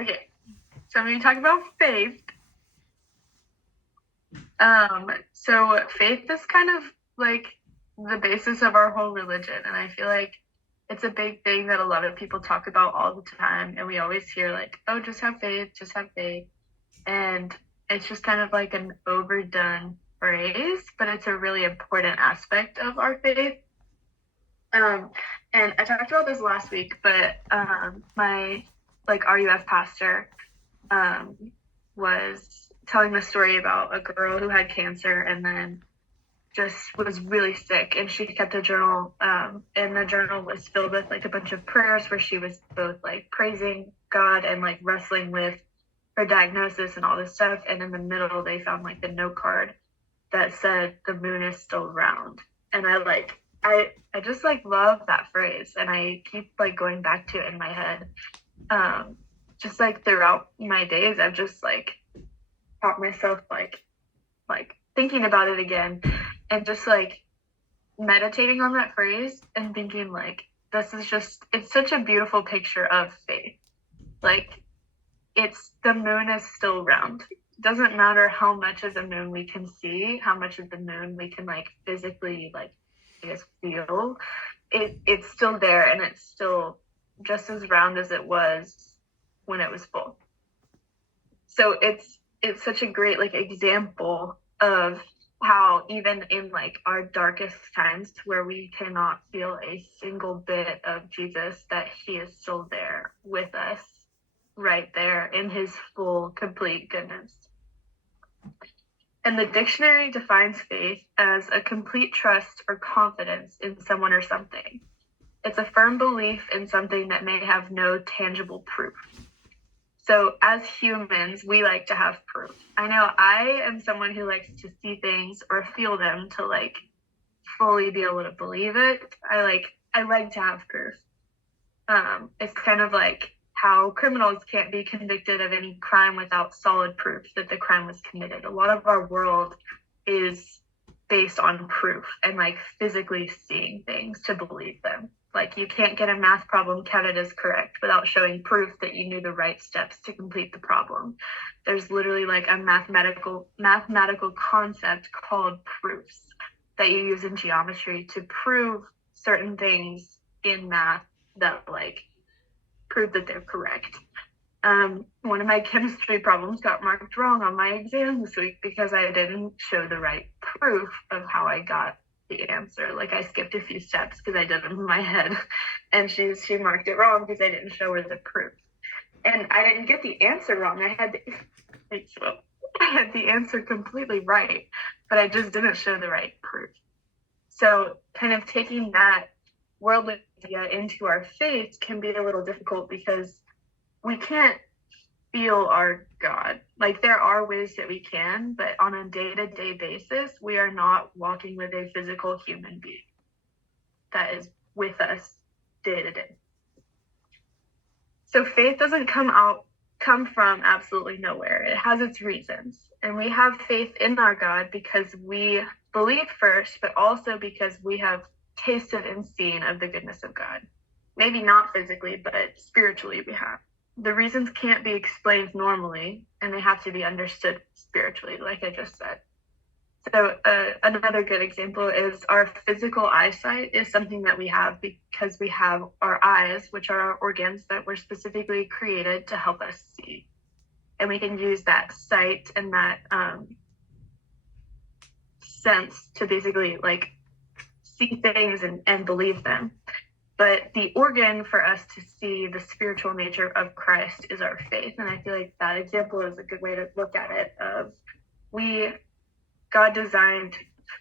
Okay, so when you talk about faith, so faith is kind of like the basis of our whole religion, and I feel like it's a big thing that a lot of people talk about all the time, and we always hear like, "Oh, just have faith," and it's just kind of like an overdone phrase, but it's a really important aspect of our faith. Um, and I talked about this last week, but my like RUF pastor um, was telling the story about a girl who had cancer and then just was really sick, and she kept a journal, and the journal was filled with like a bunch of prayers where she was both like praising God and like wrestling with her diagnosis and all this stuff. And in the middle they found like the note card that said the moon is still round. And I just like love that phrase, and I keep like going back to it in my head. Just like throughout my days I've just like caught myself like thinking about it again, and just like meditating on that phrase and thinking like this is just, it's such a beautiful picture of faith. Like, it's the moon is still round. It doesn't matter how much of the moon we can see, how much of the moon we can like physically like I guess feel. It's still there, and it's still just as round as it was when it was full. So it's such a great like example of how even in like our darkest times where we cannot feel a single bit of Jesus, that he is still there with us, right there in his full complete goodness. And the dictionary defines faith as a complete trust or confidence in someone or something. It's a firm belief in something that may have no tangible proof. So as humans, we like to have proof. I know I am someone who likes to see things or feel them to like fully be able to believe it. I like to have proof. It's kind of like how criminals can't be convicted of any crime without solid proof that the crime was committed. A lot of our world is based on proof and like physically seeing things to believe them. Like, you can't get a math problem counted as correct without showing proof that you knew the right steps to complete the problem. There's literally like a mathematical concept called proofs that you use in geometry to prove certain things in math that like prove that they're correct. One of my chemistry problems got marked wrong on my exam this week because I didn't show the right proof of how I got the answer. Like, I skipped a few steps because I did it in my head, and she marked it wrong because I didn't show her the proof. And I didn't get the answer wrong. I had the answer completely right, but I just didn't show the right proof. So kind of taking that worldly idea into our faith can be a little difficult because we can't feel our God. Like, there are ways that we can, but on a day-to-day basis, we are not walking with a physical human being that is with us day to day. So faith doesn't come from absolutely nowhere. It has its reasons. And we have faith in our God because we believe first, but also because we have tasted and seen of the goodness of God. Maybe not physically, but spiritually we have. The reasons can't be explained normally, and they have to be understood spiritually, like I just said. So another good example is our physical eyesight is something that we have because we have our eyes, which are our organs that were specifically created to help us see. And we can use that sight and that sense to basically like see things and believe them. But the organ for us to see the spiritual nature of Christ is our faith. And I feel like that example is a good way to look at it. God designed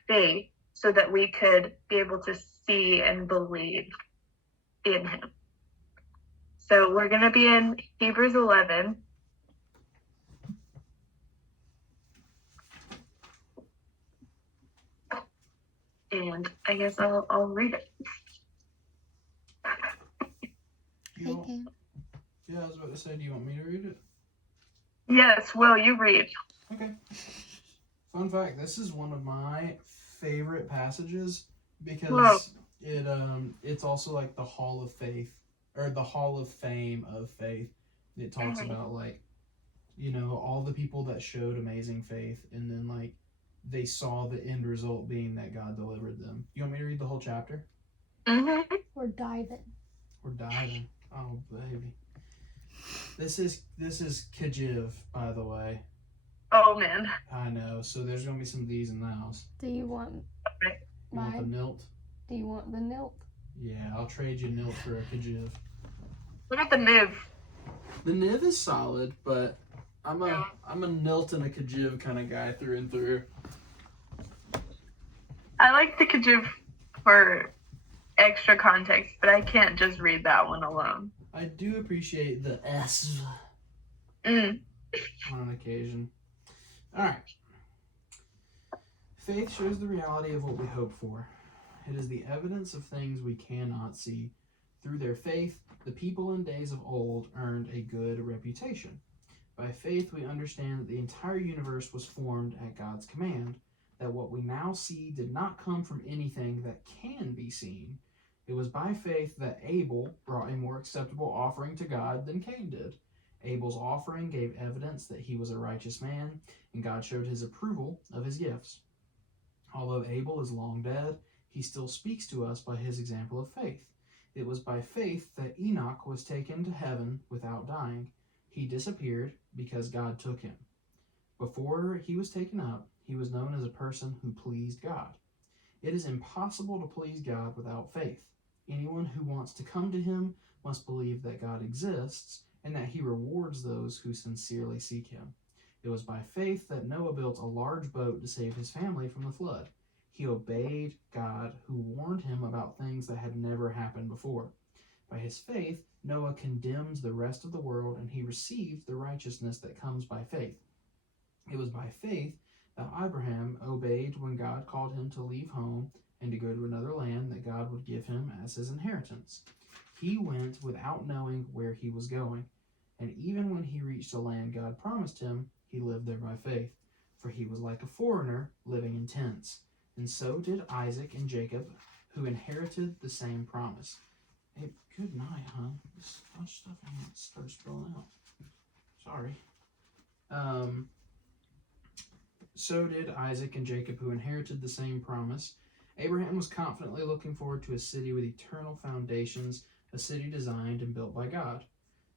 faith so that we could be able to see and believe in him. So we're going to be in Hebrews 11. And I guess I'll read it. Okay. Yeah, I was about to say, do you want me to read it? Yes, Will, you read. Okay. Fun fact, this is one of my favorite passages because it's also like the Hall of Faith, or the Hall of Fame of faith. It talks Mhm. about like, all the people that showed amazing faith, and then like they saw the end result being that God delivered them. You want me to read the whole chapter? Mhm. We're diving. We're diving. Oh baby. This is Kajiv, by the way. Oh man. I know. So there's gonna be some these and thous. Do you want You want the mine? Nilt? Do you want the Nilt? Yeah, I'll trade you Nilt for a Kajiv. Look at the Niv. The Niv is solid, but I'm a Nilt and a Kajiv kind of guy through and through. I like the Kajiv for extra context, but I can't just read that one alone. I do appreciate the S Mm. on an occasion. Alright. Faith shows the reality of what we hope for. It is the evidence of things we cannot see. Through their faith, the people in days of old earned a good reputation. By faith, we understand that the entire universe was formed at God's command, that what we now see did not come from anything that can be seen. It was by faith that Abel brought a more acceptable offering to God than Cain did. Abel's offering gave evidence that he was a righteous man, and God showed his approval of his gifts. Although Abel is long dead, he still speaks to us by his example of faith. It was by faith that Enoch was taken to heaven without dying. He disappeared because God took him. Before he was taken up, he was known as a person who pleased God. It is impossible to please God without faith. Anyone who wants to come to him must believe that God exists and that he rewards those who sincerely seek him. It was by faith that Noah built a large boat to save his family from the flood. He obeyed God, who warned him about things that had never happened before. By his faith, Noah condemned the rest of the world, and he received the righteousness that comes by faith. It was by faith that Abraham obeyed when God called him to leave home and to go to another land that God would give him as his inheritance. He went without knowing where he was going, and even when he reached a land God promised him, he lived there by faith, for he was like a foreigner living in tents. And so did Isaac and Jacob, who inherited the same promise. Hey, good night, hon. This much stuff I can't start spilling out. Sorry. So did Isaac and Jacob, who inherited the same promise. Abraham was confidently looking forward to a city with eternal foundations, a city designed and built by God.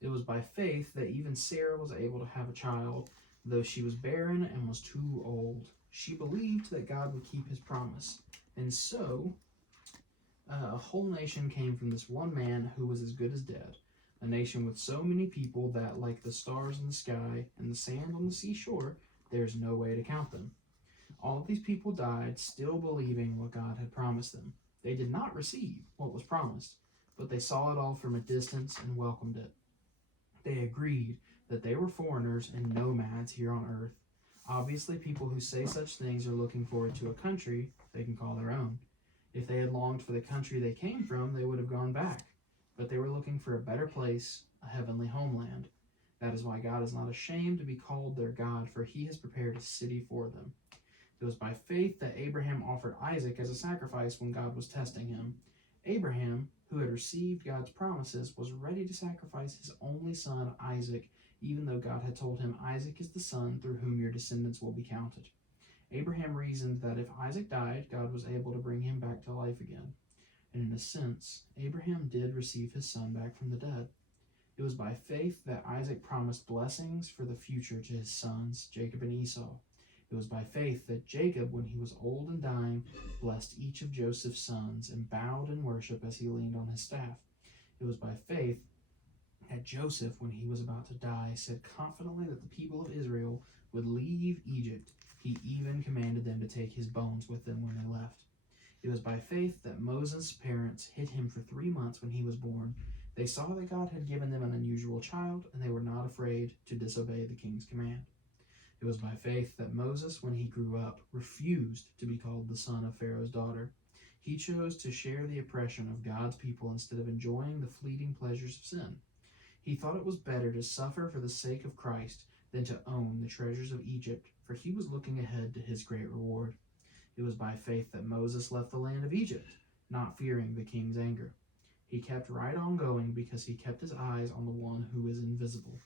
It was by faith that even Sarah was able to have a child, though she was barren and was too old. She believed that God would keep his promise. And so, a whole nation came from this one man who was as good as dead. A nation with so many people that, like the stars in the sky and the sand on the seashore, there's no way to count them. All of these people died still believing what God had promised them. They did not receive what was promised, but they saw it all from a distance and welcomed it. They agreed that they were foreigners and nomads here on earth. Obviously, people who say such things are looking forward to a country they can call their own. If they had longed for the country they came from, they would have gone back. But they were looking for a better place, a heavenly homeland. That is why God is not ashamed to be called their God, for he has prepared a city for them. It was by faith that Abraham offered Isaac as a sacrifice when God was testing him. Abraham, who had received God's promises, was ready to sacrifice his only son, Isaac, even though God had told him, Isaac is the son through whom your descendants will be counted. Abraham reasoned that if Isaac died, God was able to bring him back to life again. And in a sense, Abraham did receive his son back from the dead. It was by faith that Isaac promised blessings for the future to his sons, Jacob and Esau. It was by faith that Jacob, when he was old and dying, blessed each of Joseph's sons and bowed in worship as he leaned on his staff. It was by faith that Joseph, when he was about to die, said confidently that the people of Israel would leave Egypt. He even commanded them to take his bones with them when they left. It was by faith that Moses' parents hid him for 3 months when he was born. They saw that God had given them an unusual child, and they were not afraid to disobey the king's command. It was by faith that Moses, when he grew up, refused to be called the son of Pharaoh's daughter. He chose to share the oppression of God's people instead of enjoying the fleeting pleasures of sin. He thought it was better to suffer for the sake of Christ than to own the treasures of Egypt, for he was looking ahead to his great reward. It was by faith that Moses left the land of Egypt, not fearing the king's anger. He kept right on going because he kept his eyes on the one who is invisible.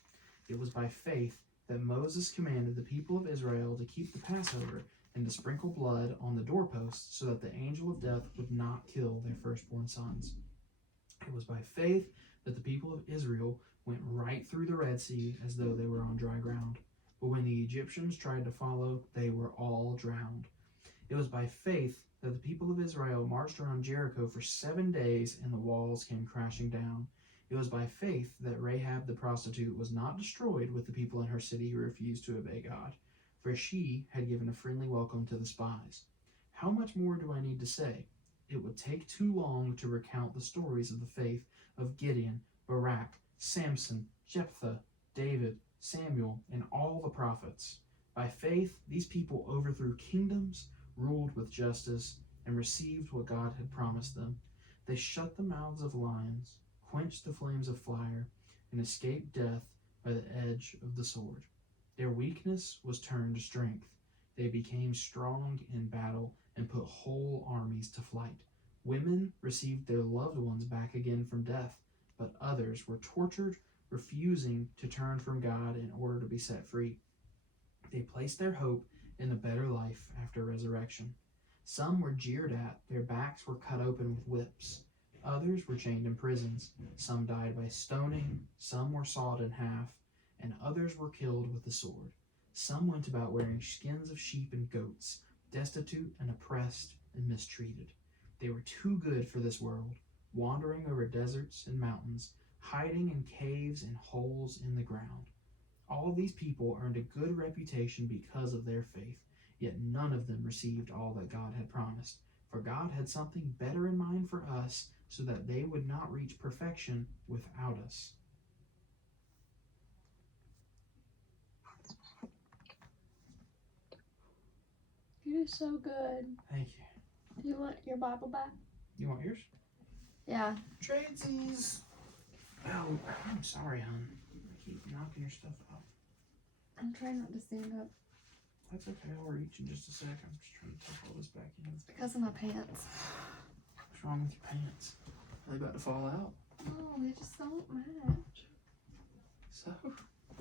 It was by faith that Moses commanded the people of Israel to keep the Passover and to sprinkle blood on the doorposts so that the angel of death would not kill their firstborn sons. It was by faith that the people of Israel went right through the Red Sea as though they were on dry ground. But when the Egyptians tried to follow, they were all drowned. It was by faith that the people of Israel marched around Jericho for 7 days and the walls came crashing down. It was by faith that Rahab the prostitute was not destroyed with the people in her city who refused to obey God, for she had given a friendly welcome to the spies. How much more do I need to say? It would take too long to recount the stories of the faith of Gideon, Barak, Samson, Jephthah, David, Samuel, and all the prophets. By faith, these people overthrew kingdoms, ruled with justice, and received what God had promised them. They shut the mouths of lions, quenched the flames of fire, and escaped death by the edge of the sword. Their weakness was turned to strength. They became strong in battle and put whole armies to flight. Women received their loved ones back again from death, but others were tortured, refusing to turn from God in order to be set free. They placed their hope in a better life after resurrection. Some were jeered at, their backs were cut open with whips. Others were chained in prisons. Some died by stoning, some were sawed in half, and others were killed with the sword. Some went about wearing skins of sheep and goats, destitute and oppressed and mistreated. They were too good for this world, wandering over deserts and mountains, hiding in caves and holes in the ground. All these people earned a good reputation because of their faith, yet none of them received all that God had promised. For God had something better in mind for us, so that they would not reach perfection without us. You do so good. Thank you. Do you want your Bible back? You want yours? Yeah. Tradesies. Oh, I'm sorry, hon. I keep knocking your stuff off. I'm trying not to stand up. That's okay. I'll reach in just a sec. I'm just trying to tuck all this back in. Because of my pants. What's wrong with your pants? Are they about to fall out? Oh, they just don't match. So?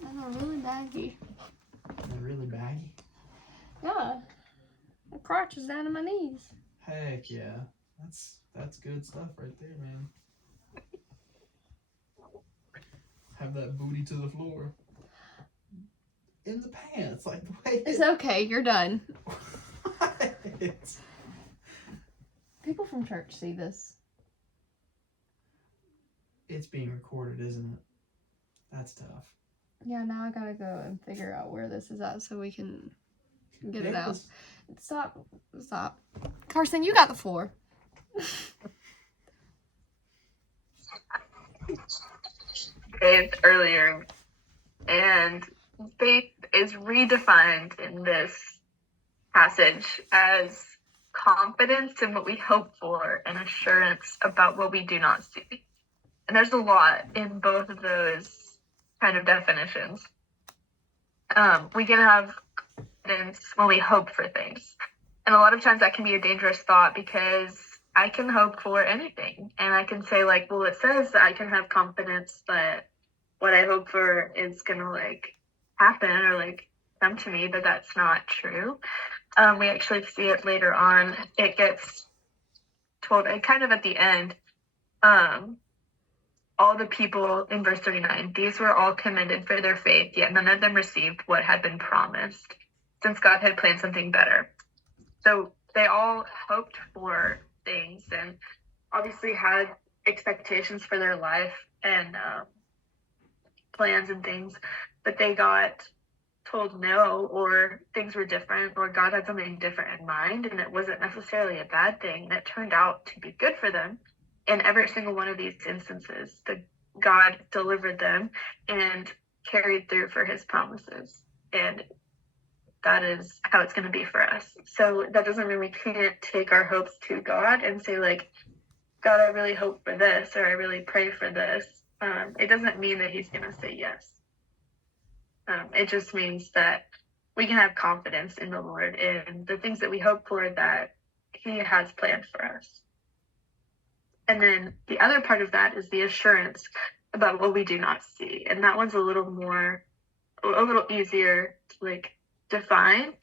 And they're really baggy. They're really baggy. Yeah. My crotch is down to my knees. Heck yeah. That's good stuff right there, man. Have that booty to the floor. In the pants, like the way It's okay, you're done. it's... People from church see this. It's being recorded, isn't it? That's tough. Yeah, now I gotta go and figure out where this is at so we can get it out. Yes. Stop. Carson, you got the floor. Faith earlier, and faith is redefined in this passage as confidence in what we hope for and assurance about what we do not see. And there's a lot in both of those kind of definitions. We can have confidence when we hope for things. And a lot of times that can be a dangerous thought, because I can hope for anything. And I can say, like, well, it says that I can have confidence that what I hope for is going to, like, happen or, like, come to me, but that's not true. We actually see it later on. It gets told kind of at the end. All the people in verse 39, these were all commended for their faith, yet none of them received what had been promised, since God had planned something better. So they all hoped for things and obviously had expectations for their life and plans and things, but they got told no, or things were different, or God had something different in mind, and it wasn't necessarily a bad thing, and it turned out to be good for them. In every single one of these instances, God delivered them and carried through for his promises. And that is how it's going to be for us. So that doesn't mean we can't take our hopes to God and say, like, God, I really hope for this, or I really pray for this. It doesn't mean that he's going to say yes. It just means that we can have confidence in the Lord and the things that we hope for that he has planned for us. And then the other part of that is the assurance about what we do not see. And that one's a little easier to like define.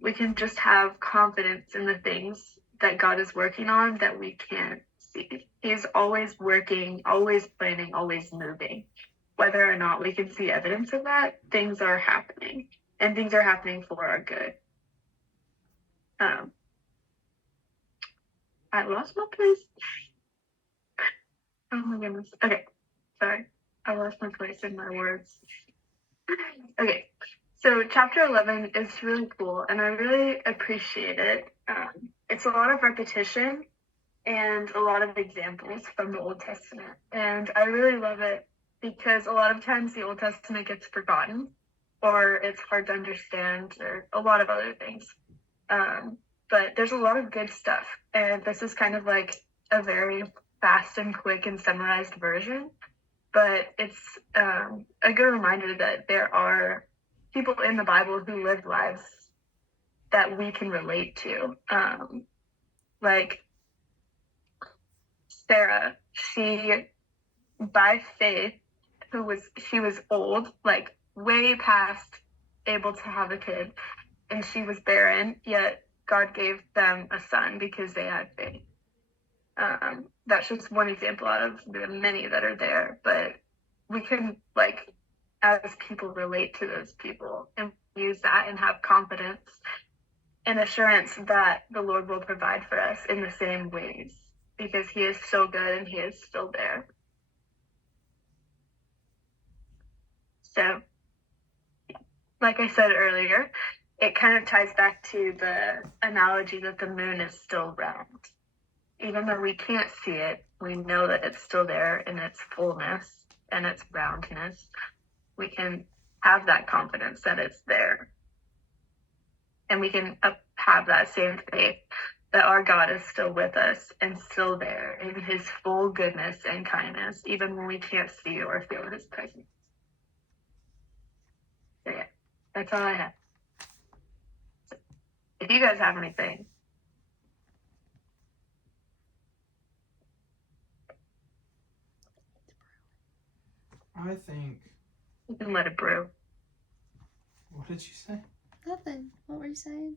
We can just have confidence in the things that God is working on that we can't see. He's always working, always planning, always moving. Whether or not we can see evidence of that, things are happening, and things are happening for our good. I lost my place. Oh my goodness. Okay, sorry. I lost my place in my words. Okay, so chapter 11 is really cool, and I really appreciate it. It's a lot of repetition and a lot of examples from the Old Testament, and I really love it because a lot of times the Old Testament gets forgotten, or it's hard to understand, or a lot of other things. But there's a lot of good stuff, and this is kind of like a very fast and quick and summarized version, but it's a good reminder that there are people in the Bible who live lives that we can relate to. Like Sarah, she, by faith, she was old, like way past able to have a kid, and she was barren, yet God gave them a son because they had faith. That's just one example out of the many that are there, but we can, like, as people, relate to those people and use that and have confidence and assurance that the Lord will provide for us in the same ways, because he is so good and he is still there. So, like I said earlier, it kind of ties back to the analogy that the moon is still round. Even though we can't see it, we know that it's still there in its fullness and its roundness. We can have that confidence that it's there. And we can have that same faith that our God is still with us and still there in his full goodness and kindness, even when we can't see or feel his presence. So yeah, that's all I have. So, if you guys have anything. I think. You can let it brew. What did you say? Nothing. What were you saying?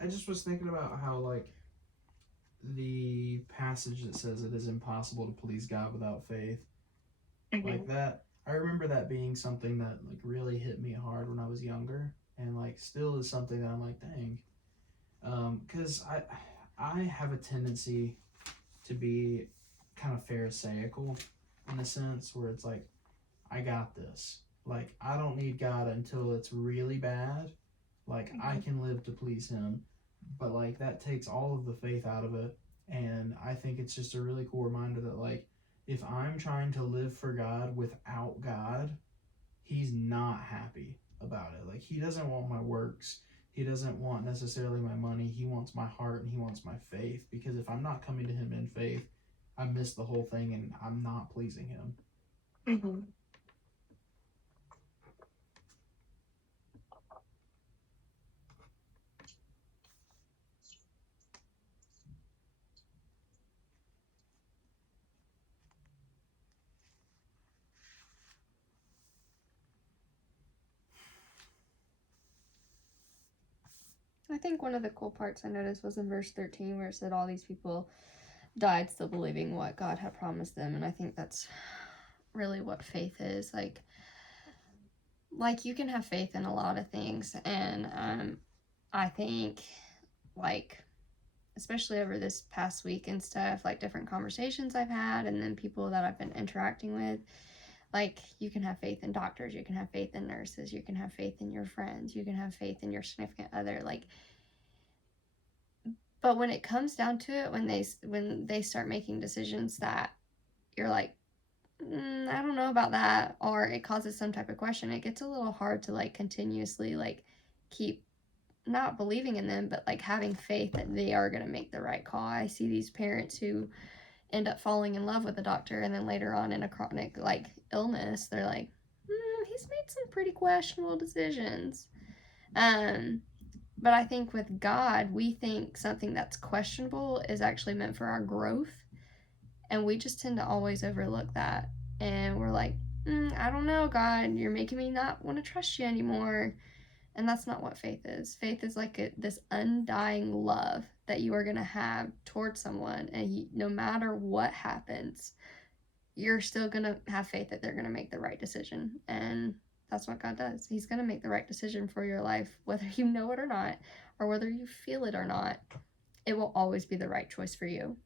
I just was thinking about how, like, the passage that says it is impossible to please God without faith, like that. I remember that being something that, like, really hit me hard when I was younger, and, like, still is something that I'm like, dang. Because I have a tendency to be kind of pharisaical in a sense, where it's like, I got this. Like, I don't need God until it's really bad. Like, I can live to please him. But, like, that takes all of the faith out of it. And I think it's just a really cool reminder that, like, if I'm trying to live for God without God, he's not happy about it. Like, he doesn't want my works. He doesn't want necessarily my money. He wants my heart and he wants my faith. Because if I'm not coming to him in faith, I miss the whole thing and I'm not pleasing him. Mm-hmm. I think one of the cool parts I noticed was in verse 13 where it said all these people died still believing what God had promised them. And I think that's really what faith is. Like you can have faith in a lot of things. And I think, like, especially over this past week and stuff, like different conversations I've had and then people that I've been interacting with, like, you can have faith in doctors, you can have faith in nurses, you can have faith in your friends, you can have faith in your significant other, like, but when it comes down to it, when they start making decisions that you're like, I don't know about that, or it causes some type of question, it gets a little hard to, like, continuously, like, keep not believing in them, but, like, having faith that they are going to make the right call. I see these parents who end up falling in love with a doctor, and then later on in a chronic, like, illness, they're like, he's made some pretty questionable decisions. But I think with God, we think something that's questionable is actually meant for our growth. And we just tend to always overlook that. And we're like, I don't know, God, you're making me not want to trust you anymore. And that's not what faith is. Faith is like this undying love that you are going to have towards someone. And no matter what happens, you're still going to have faith that they're going to make the right decision. And that's what God does. He's going to make the right decision for your life, whether you know it or not, or whether you feel it or not. It will always be the right choice for you.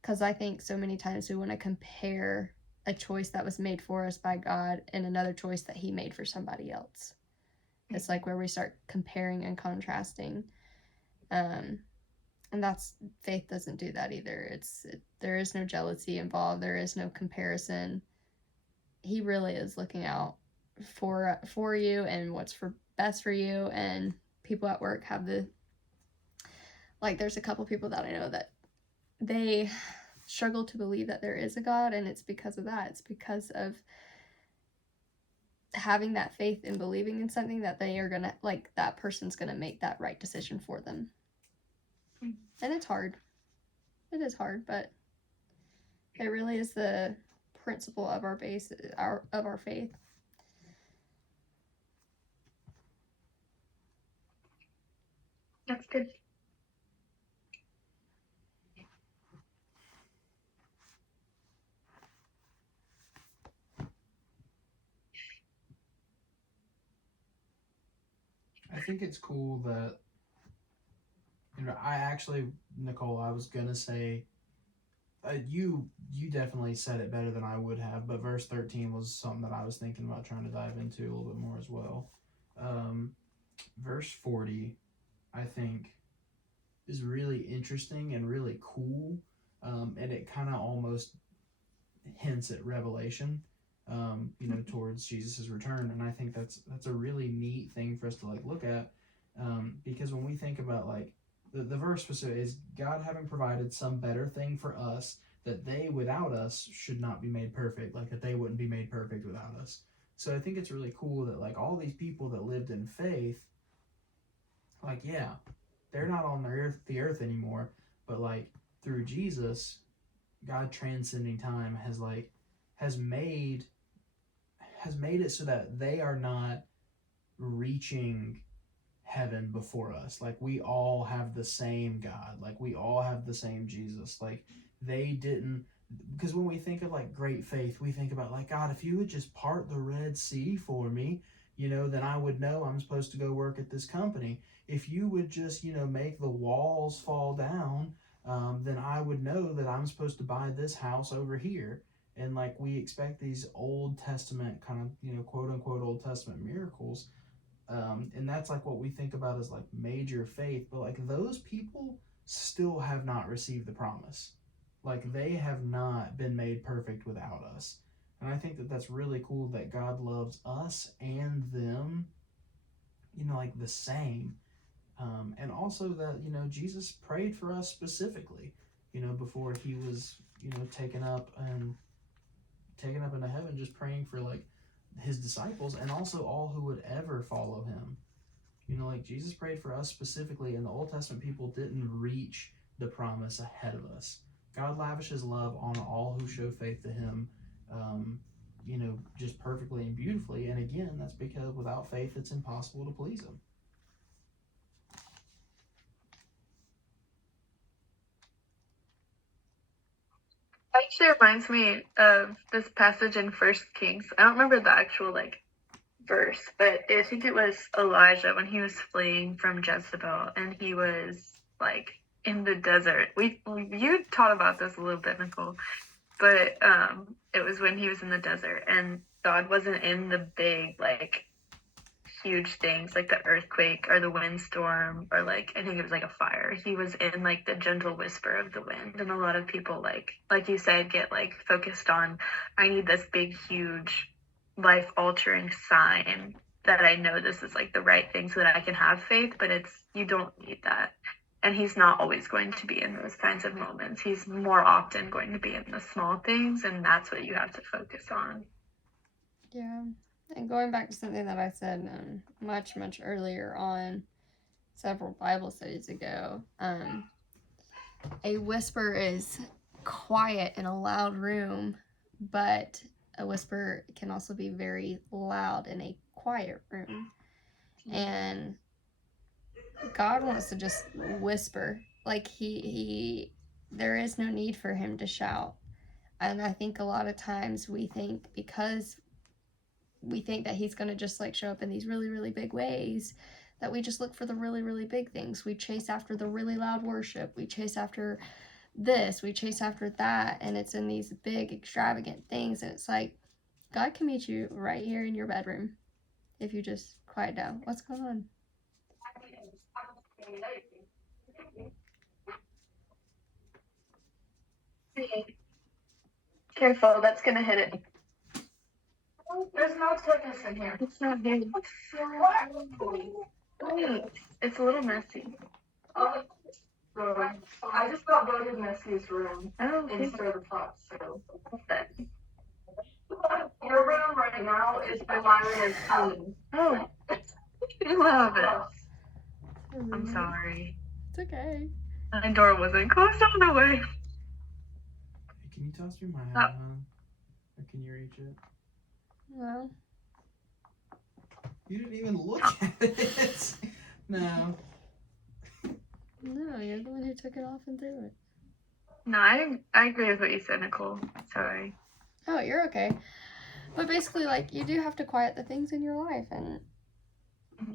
Because I think so many times we want to compare a choice that was made for us by God and another choice that he made for somebody else. It's like where we start comparing and contrasting. And that's, faith doesn't do that either. There is no jealousy involved. There is no comparison. He really is looking out for you and what's best for you. And people at work have there's a couple people that I know that they struggle to believe that there is a God, and it's because of that. It's because of having that faith and believing in something that they are gonna, that person's gonna make that right decision for them. And it's hard. It is hard, but it really is the principle of our base, of our faith. That's good. I think it's cool that, I actually, Nicole, I was gonna say, you definitely said it better than I would have, but verse 13 was something that I was thinking about trying to dive into a little bit more as well. Verse 40, I think, is really interesting and really cool, and it kind of almost hints at Revelation, towards Jesus' return, and I think that's a really neat thing for us to look at, because when we think about the verse specific is God having provided some better thing for us, that they without us should not be made perfect, that they wouldn't be made perfect without us. So I think it's really cool that all these people that lived in faith, they're not on the earth anymore, but through Jesus, God transcending time has made it so that they are not reaching heaven before us. We all have the same God. We all have the same Jesus. They didn't, because when we think of great faith, we think about God, if you would just part the Red Sea for me, then I would know I'm supposed to go work at this company. If you would just, make the walls fall down, then I would know that I'm supposed to buy this house over here. And we expect these Old Testament kind of, quote unquote Old Testament miracles. And that's what we think about as major faith. But those people still have not received the promise. They have not been made perfect without us. And I think that that's really cool that God loves us and them, the same. And also that, Jesus prayed for us specifically, before he was, taken up into heaven, just praying for his disciples and also all who would ever follow him. Jesus prayed for us specifically, and the Old Testament people didn't reach the promise ahead of us. God lavishes love on all who show faith to him, just perfectly and beautifully. And again, that's because without faith, it's impossible to please him. Actually reminds me of this passage in First Kings. I don't remember the actual verse, but I think it was Elijah when he was fleeing from Jezebel and he was in the desert. You taught about this a little bit, Nicole, but it was when he was in the desert and God wasn't in the big huge things like the earthquake or the windstorm or I think it was a fire. He was in the gentle whisper of the wind. And a lot of people like you said get focused on, I need this big huge life altering sign that I know this is the right thing so that I can have faith, but you don't need that. And he's not always going to be in those kinds of moments. He's more often going to be in the small things, and that's what you have to focus on. Yeah. And going back to something that I said much earlier on, several Bible studies ago, a whisper is quiet in a loud room, but a whisper can also be very loud in a quiet room. And God wants to just whisper. Like he there is no need for him to shout. And I think a lot of times we think, because we think that he's going to just like show up in these really, really big ways, that we just look for the really, really big things. We chase after the really loud worship. We chase after this. We chase after that. And it's in these big, extravagant things. And it's like, God can meet you right here in your bedroom if you just quiet down. What's going on? Careful, that's gonna hit it. There's no tennis in here. It's not here. It's a little messy. I just got voted Messi's room Oh, instead of the top, so. Your room right now is by Myron and Tony. Oh, I love it. I'm sorry. It's okay. My door wasn't closed all the way. Hey, can you toss me my hat, Oh. hon? Or can you reach it? Well, You didn't even look at it. No. no, you're the one who took it off and threw it. No, I agree with what you said, Nicole. Sorry. Oh, you're okay. But basically, like, you do have to quiet the things in your life, and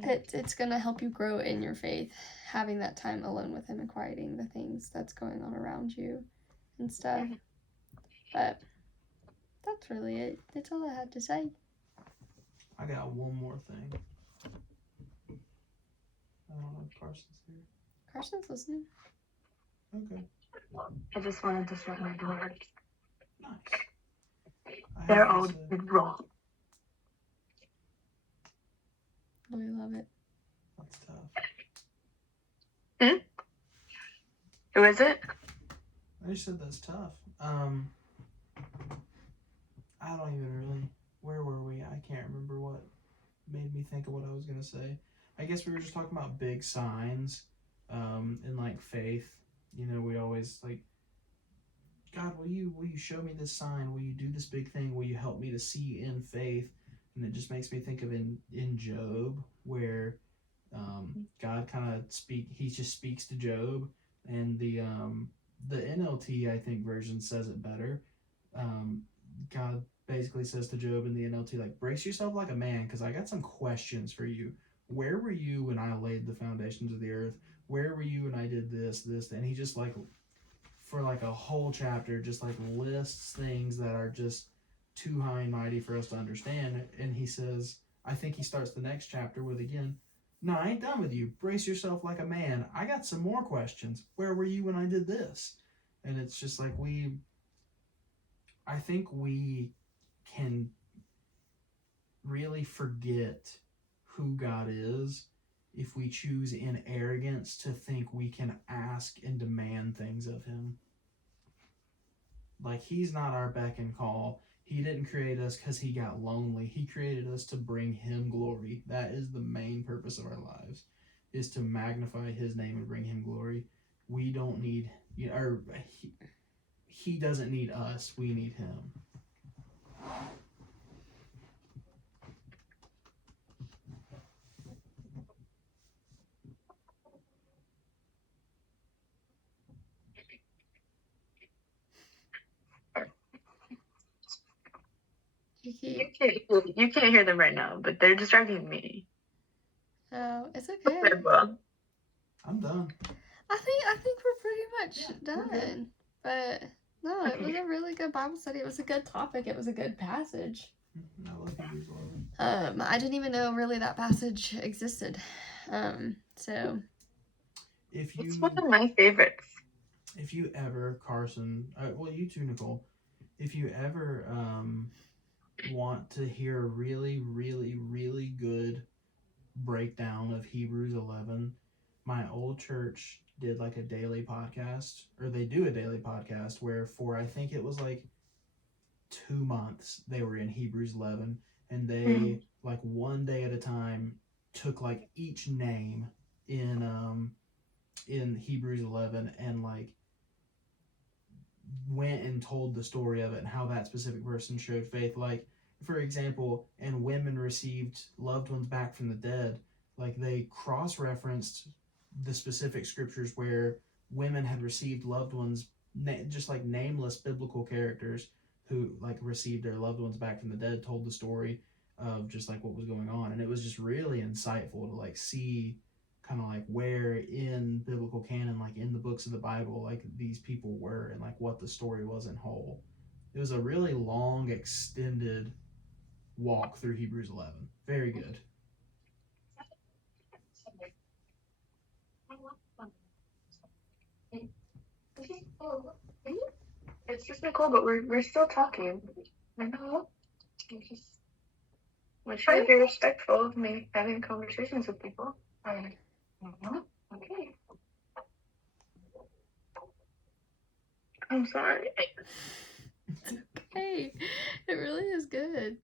it's going to help you grow in your faith, having that time alone with him and quieting the things that's going on around you and stuff. But that's really it. That's all I had to say. I got one more thing. I don't know if Carson's here. Carson's listening. Okay. I just wanted to shut my door. Nice. I They're have all this, wrong. We love it. That's tough. Who is it? I just said that's tough. I don't even really. Where were we? I can't remember what made me think of what I was gonna say. I guess we were just talking about big signs, in like faith. You know, we always like, God, will you show me this sign? Will you do this big thing? Will you help me to see in faith? And it just makes me think of in Job, where God kind of he just speaks to Job, and the NLT I think version says it better. God basically says to Job in the NLT, like, brace yourself like a man, because I got some questions for you. Where were you when I laid the foundations of the earth? Where were you when I did this? And he just like, for like a whole chapter, just like lists things that are just too high and mighty for us to understand. And he says, I think he starts the next chapter with again, no, I ain't done with you. Brace yourself like a man. I got some more questions. Where were you when I did this? And it's just like I think we can really forget who God is if we choose in arrogance to think we can ask and demand things of him. Like, he's not our beck and call. He didn't create us because he got lonely. He created us to bring him glory. That is the main purpose of our lives, is to magnify his name and bring him glory. We don't need, or he doesn't need us. We need him. You can't hear them right now, but they're distracting me. Oh, it's okay. Well, I'm done. I think we're pretty much done. But no, it was a really good Bible study. It was a good topic. It was a good passage. I love Hebrews 11. I didn't even know really that passage existed. So If you it's one of my favorites. if you ever, Carson, well, you too, Nicole, if you ever want to hear a really, really, really good breakdown of Hebrews 11, my old church did like a daily podcast, or they do a daily podcast, where for I think it was like 2 months they were in Hebrews 11, and they like one day at a time took like each name in Hebrews 11 and like went and told the story of it and how that specific person showed faith. Like, for example, and women received loved ones back from the dead. Like, they cross-referenced the specific scriptures where women had received loved ones, just like nameless biblical characters who like received their loved ones back from the dead, told the story of just like what was going on, and it was just really insightful to like see kind of like where in biblical canon, like in the books of the Bible, like these people were and like what the story was in whole. It was a really long, extended walk through Hebrews 11. Very good. It's just Nicole, but we're still talking. I know. We should be respectful of me having conversations with people. Okay. I'm sorry. It's okay. It really is good.